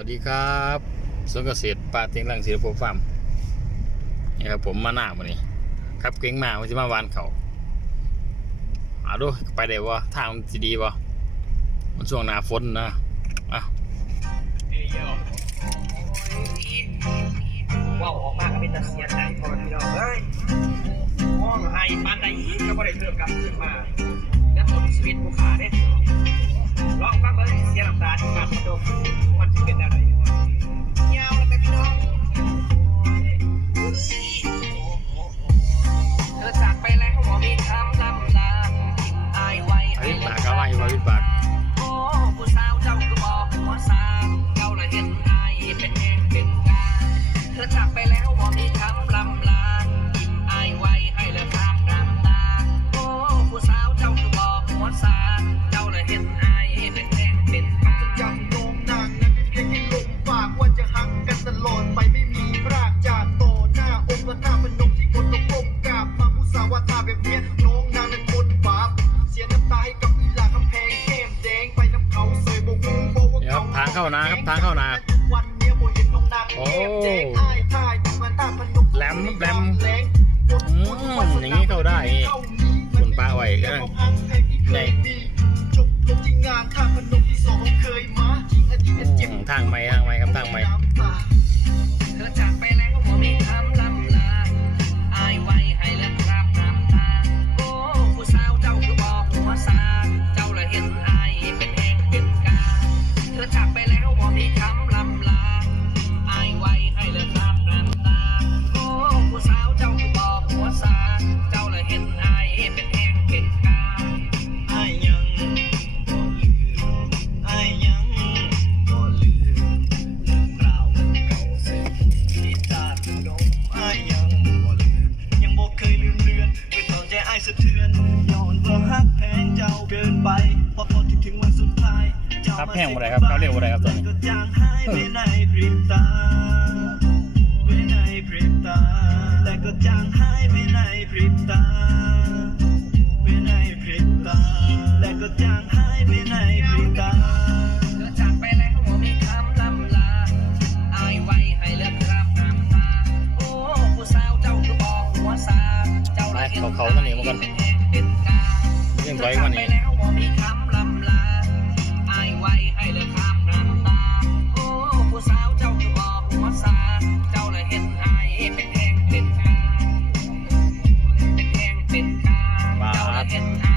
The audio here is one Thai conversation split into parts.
วัสดีครับสวนเกษตรป่าเตียงรังสีภูฟาร์มนี่ครับผมมาหน้าวันนี้ ครับเก่งมาวันที่มาวานเขาเอาดูไปได้วะทางมันสิดีวะมันช่วงหน้าฝนนะอะว่าออกมากเป็นตะเสียใจพอพี่น้องเอ้ยห้องไห้ปานใดก็บ่ได้เทิมกลับขึ้นมา แล้วผลชีวิตผู้ขาได้ ลองฟังเบิ่งเสียน้ำตาที่การมาดมมันจะเป็นอะไรยาวเลยพี่น้องเธอจากไปแล้วหมอมีคำลำลาทิ้งอายไว้ไอ้ปากก็ว่าอยู่อาวิทปาก ไปพอพอที่ถึงวันสุดท้ายเจ้าครับมาแพงบ่ได้ครับเขาเรียกบ่ได้ครับตัวนี้ก็จางหายไปในพริบตาไปในพริบตาแต่ก็จางหายไปในพริบตาไปในพริบตา และก็จางหายไปในพริบตาเธอจากไปแล้วมองมีคำลำลาอายไว้ให้เลือกครับน้ำตาโอ้ผู้สาวเจ้าก็บอกหัวสาเจ้าละเห็นไปเขาๆนั่นเองมันก่อนเป็นแหงเป็นกาเรื่องร้อยกว่านี้ ว้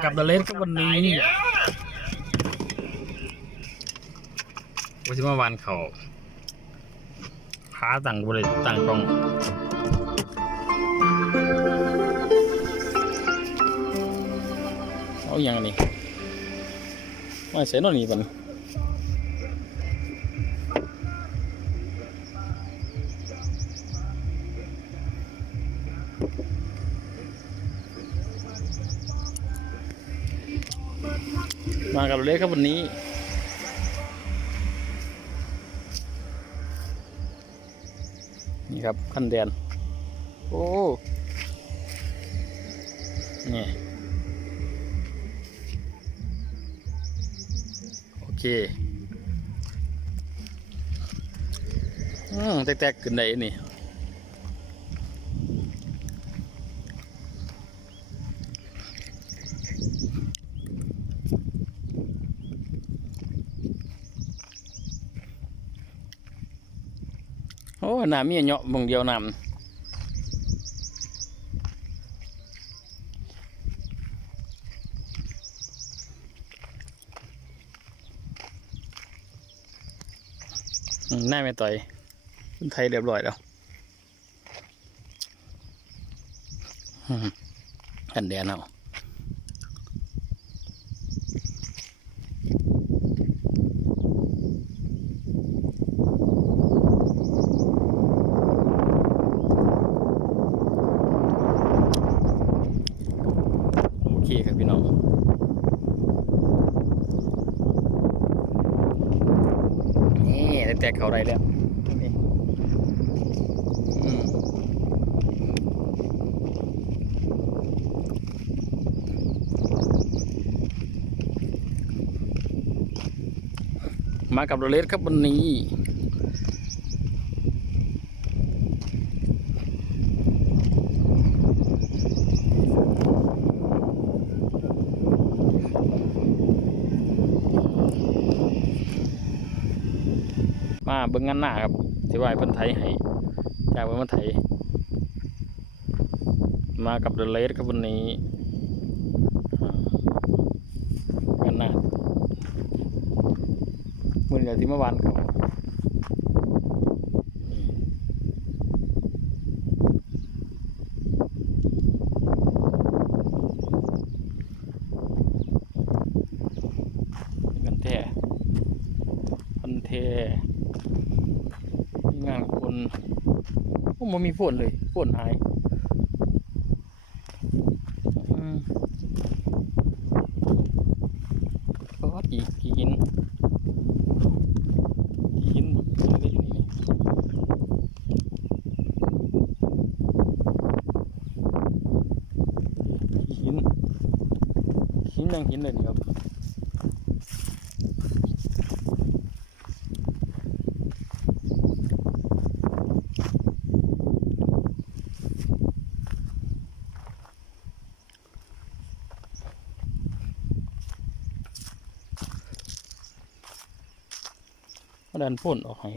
มากับ The Red ครับวันนี้วันที่มาวานเขาขาตั้งบริตั้งกล้องเอาอย่างนี้มาเสียหน่อยนี่ปันมากับเล็กครับวันนี้ นี่ครับขั้นแดน โอ้นี่โอเคอืมแตกๆขึ้นได้นี่ น้ำมีเหยาะบงเดียวน้ำอืมน่าไม่ต่อยคนไทยเรียบร้อยแล้วอันเดียนเอา แตกเขาไรแล้วนี่อืมมากับโรเลสครับวันนี้ เบิ้งงานหน้าครับที่ว่าเพิ่นไทยให้จากเพิ่นมาไทยมากับเดลเลสครับวันนี้อ่างานหน้ามื่อนี้ที่เมื่อวานครับกันแท้กันแท้ มีงานคนโอ้ มันมีฝนเลยฝนหายอืมก็กี่กี่หินกี่หินมันก็อยู่นี่กี่หินหินยังหินเลยนี่ครับ ดันพ่นออกให้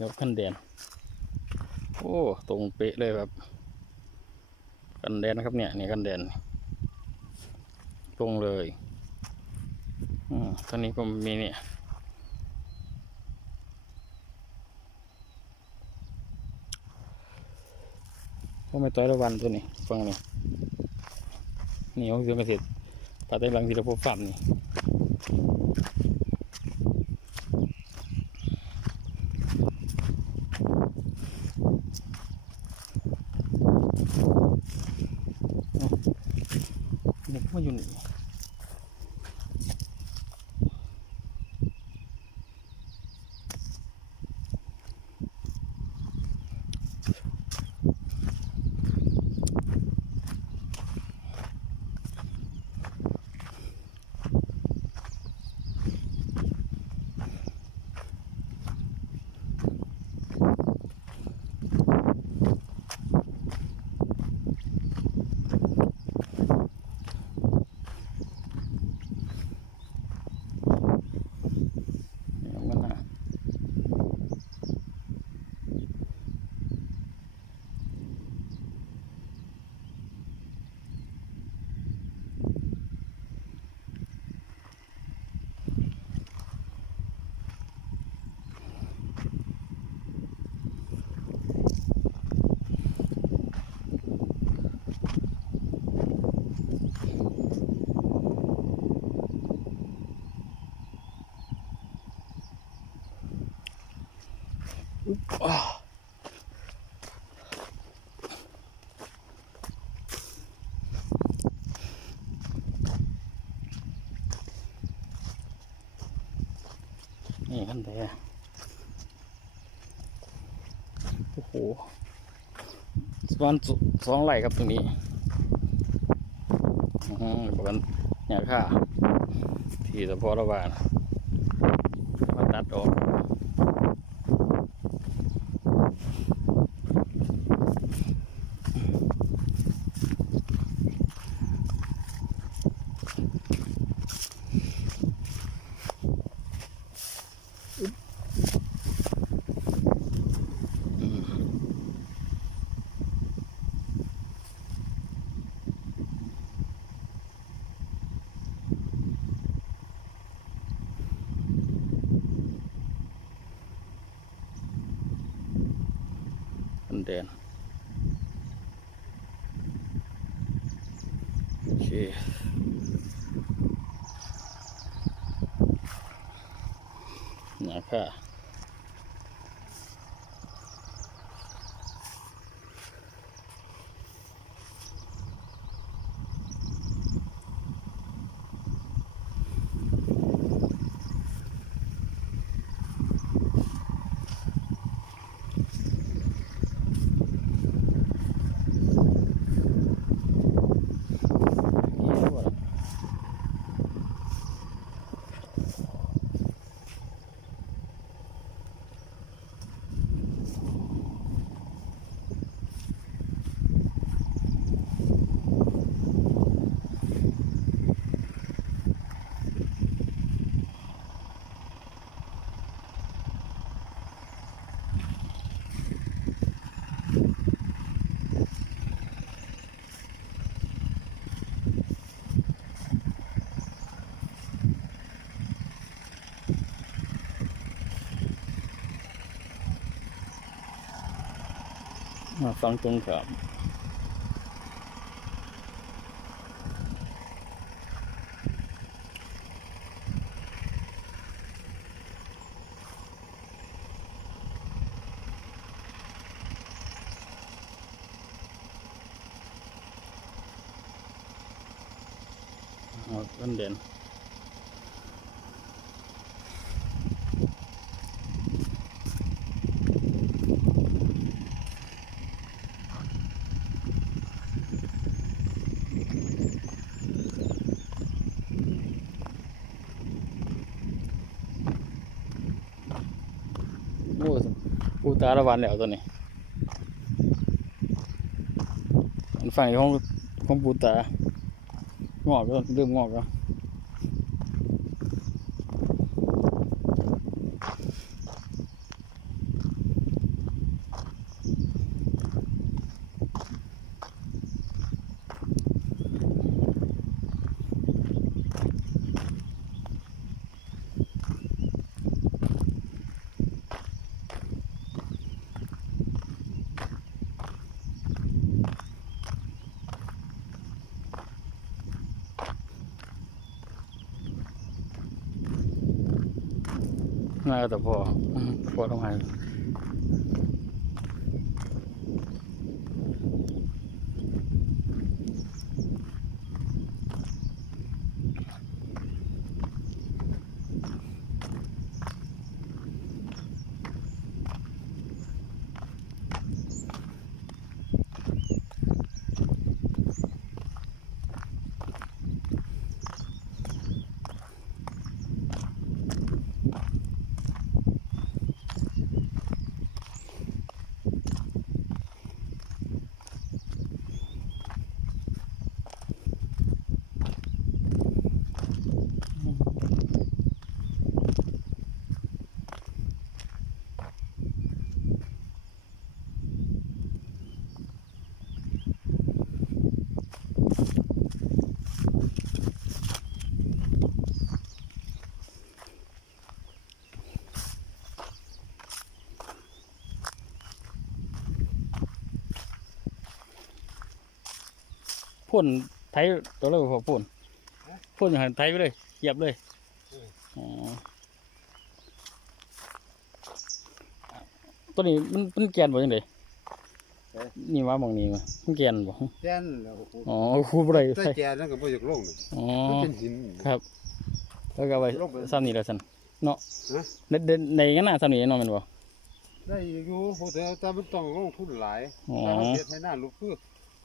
ให้เดี๋ยวกันแดน โอ้ตรงเป๊ะเลยครับกันแดนนะครับเนี่ยนี่กันแดนตรงเลยอืมตอนนี้ก็มีเนี่ยก็ไม่ต้อยละวันตัวนี้ฟังนี่นี่ของเสือเกษตรปลาไต้หลังที่เราพบฟาร์มนี่นี่ แต่โอ้โหวันสุสองไหลครับตรงนี้อืมประมาณเนี่ยค่ะ ที่สะพอระบาลมาตัดออก ดนโอเคนะค่ะนี่ว่า มาฟังตรงครับเอาต้นเด่น โอ้ปูตาละวันแล้วตัวนี้อันฝั่งของของปูตางอกก็เริ่มงอกแล้ว น่าแต่พออื พอต้องให้พ่นไทยตัวเลยพอพ่นพ่นอย่างไทยไปเลยเหยียบเลยอ๋อตัวนี้มันมันแกนบ่ยังไงนี่ว่าหมองนี้มามันแกนบ่แจ้นแล้วอ๋อคูบ่ได้ใส่ใส่แจนั่นก็บ่อยากลงนี่อ๋อมันเป็นหินครับแล้วก็เอาไว้ลงไปซ้ำนี่แล้วสันเนาะฮะในในในงั้นน่ะซ้ำนี่เนาะแมันบ่ได้อยู่โหแต่แต่มันต้องลงทุนหลายอ๋อแต่เราเฮ็ดให้หน้าลูกคือ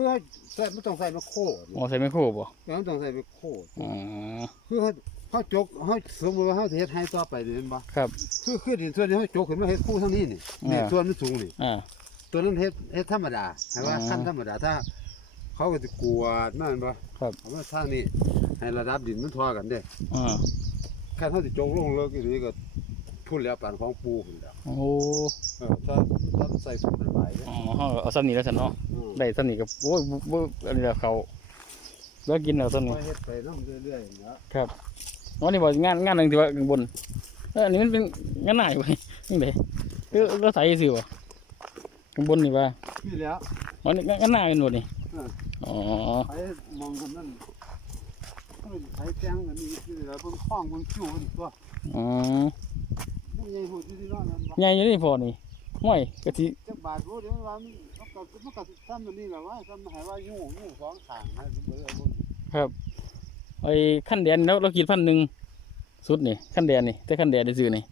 คือให้ใส่มันต้องใส่ไมโครอ๋อใส่ไมโครบ่มันต้องใส่ไมโครอ๋อคือเขาเขาจกเขาสมมติว่าเขาสิเฮ็ดให้ต่อไปนี่เห็นบ่ครับ คือคือดินส่วนนี้เขาจกขึ้นมาเฮ็ดคู่ทั้งนี้นี่นี่อ่าส่วนมันสูงนี่อ่าตัวนั้นเฮ็ดเฮ็ดธรรมดาให้ว่าอ๋อขั้นธรรมดาถ้า เขาก็สิกวาดมาแม่นบ่ครับเอามาทางนี้ให้ระดับดินมันเทอกันเด้อ่าคันเขาสิจกลงเลิกอีหลีก็ พุ่นแล้วปานของปูพุ่นแล้วโอ้เออถ้าถ้าใส่ฝุ่นหลายเนี่ยอ๋อเฮาเอาซ้ำนี่แล้วสันเนาะอืมได้ซ้ำนี่ก็โอ้ยบ่บ่อันนี้แล้วเขาแล้วกินแล้วซ้ำนี่ค่อยเฮ็ดไปน้ำเรื่อยๆนะครับวันนี้บอกงานงานหนึ่งที่ว่าข้างบนเอออันนี้มันเป็นงานหน่ายไปนี่เลยเออเราใส่สิวะข้างบนนี่ว่านี่แหล้วอ๋อนี่ก็หน้าเป็นหมดนี่เอออ๋อไปมองคนนั้นเฮ้ยไปแจ้งอันนี้คือแล้วเพิ่นคล้องเพิ่นคิ้วเพิ่นตัว อ๋อ มันใหญ่โหดที่นอนนั่นบ่ใหญ่อยู่นี่พอนี่ห้วยกะทิจักบาทรู้เดี๋ยวว่ามันมันก็มันก็ซ้ำอันนี้แหละว่าซ้ำให้ว่ายู่ยู่สองข้างนะเบิ่งเอาเบิ่งครับไอ้ขั้นแดนแล้วเราคิดพันหนึ่งสุดนี่ขั้นแดนนี่แต่ขั้นแดนได้ซื้อนี่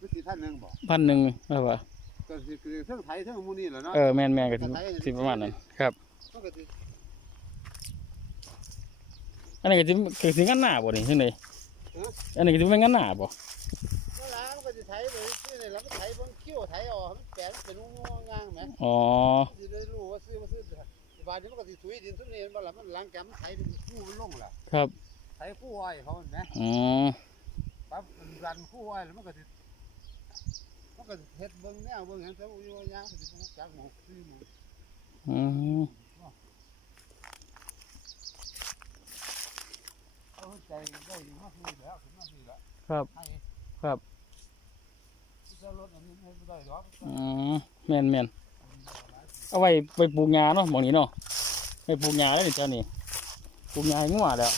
มันสิพันหนึงบ่พันหนึ่งครับว่าก็สิคือเทั้งไทยเทั้งหมู่นี่แหละเนาะเออแมนแมนกะทิสิประมาณนั้นครับมันก็สิอันนี้ก็สิก็สิงั้นหน้าบ่นี่จังไดอันนี้ก็สิเป็นงั้นหน้าบ่เว ลามันก็สิไทยไปที่นี่แล้วมันไทยเบิ่งคิ้วไทยออกมันแปลนเป็นงูงางแหมอ๋อสิได้รู้ว่าซื้อบ่ซื้อบาดนี้มันก็สิถุยดินซุมนี้บ่ล่ะมันหลังจากมไทยเป็นคู่มันลงล่ะครับไทยคู่อ้อยเขาเห็นไหมอ๋อปั๊บมันรันคู่อ้อยแล้วมันก็สิมันก็สิเฮ็ดเบิ่งแนวเบิ่งหยังซะอยู่ว่ายางสิบ่รู้จักหมู่ซื้อหมู่อืมเอาใจได้อยู่มาคือแล้วถึงมาคือแล้วครับครับ อันนี้ให้บ่ได้ดอกอ๋อแมนแมนเอาไว้ไปปลูกหญ้าเนาะหมองนี้เนาะไปปลูกหญ้าแล้วนี่เจ้านี่ปลูกหญ้าให้งัวแล้ว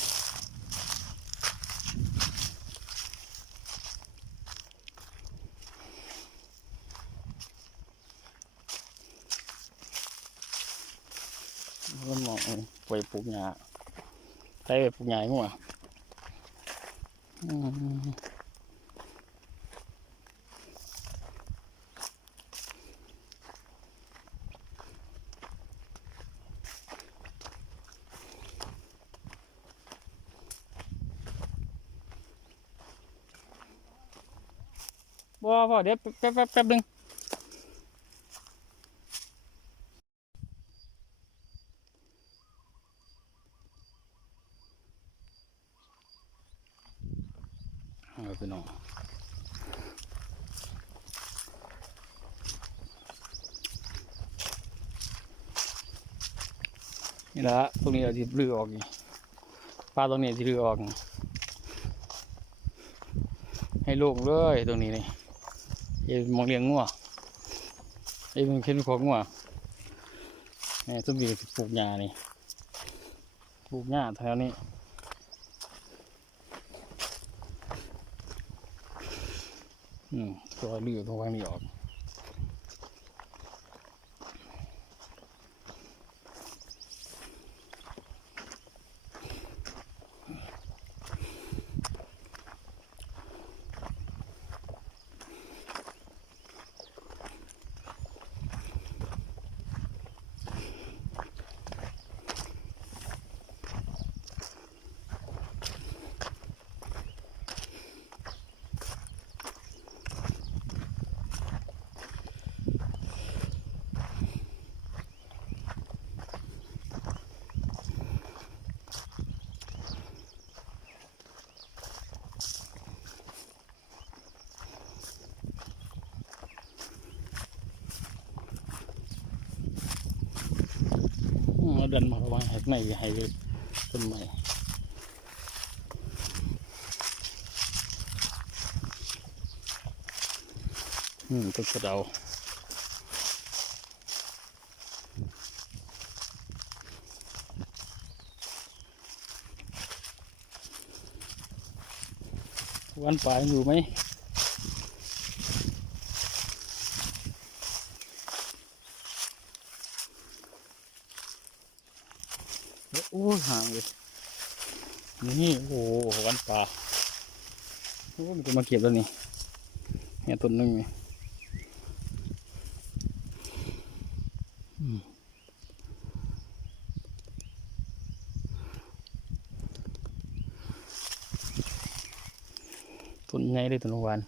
แล้วมองเออไปปลูกหญ้าใช้ไปปลูกหญ้าให้งัวอืม อเดี๋ยวแป๊บแป๊บแป๊บนึงเอาไปน้องนี่ละตรงนี้เราจะรื้อออกปลาตรงนี้จะรื้อออก ให้โล่งเลยตรงนี้นี่ อย่ามองเลี้ยงงัวไอ้มันเป็นของงัวนี่ต้นบีปลูกหญ้านี่ปลูกหญ้าแถวนี้อืมตัวลือตรงวางนี้ออก ดันมาระวังให้ในให้เลยต้นไม้อืมต้นสะเดาวันป่ายอยู่ไหมโอ้ยห่างเลย นี่โอ้โหวันป่าโอ้มันจะมาเก็บแล้วนี่เนี่ยต้นนึงนี่ต้นใหญ่เลยต้นวาน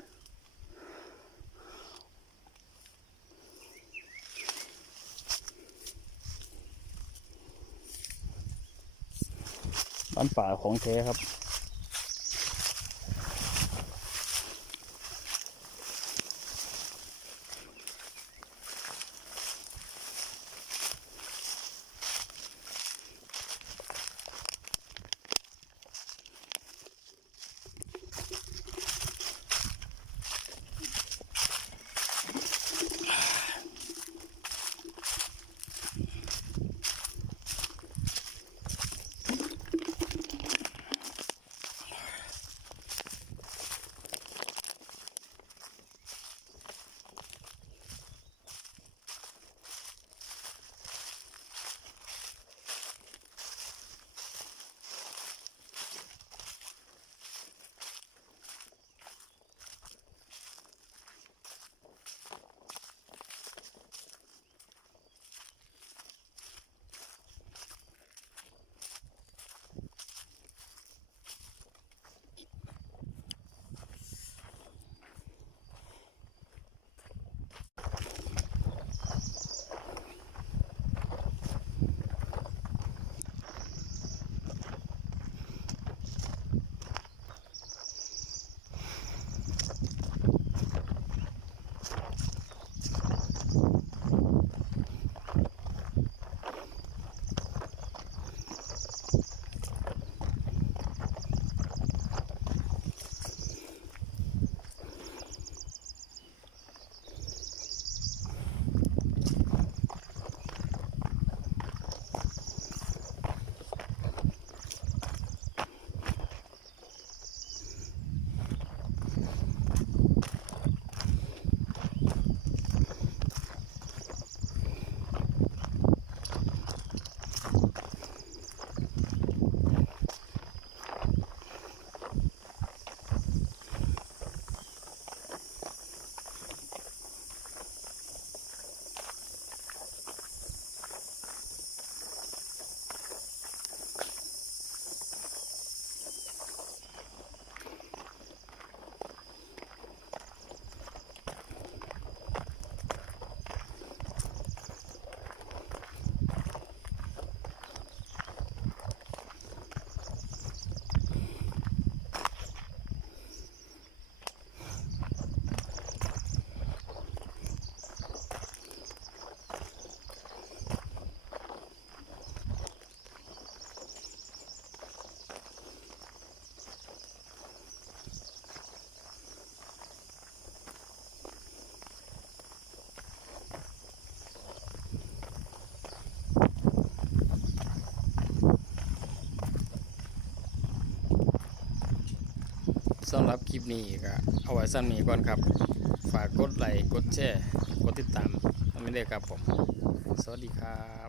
ป่าของแท้ครับ สำหรับคลิปนี้ก็เอาไว้สั้นนี้ก่อนครับ ฝากกดไลค์กดแชร์กดติดตามไม่ได้ครับผม สวัสดีครับ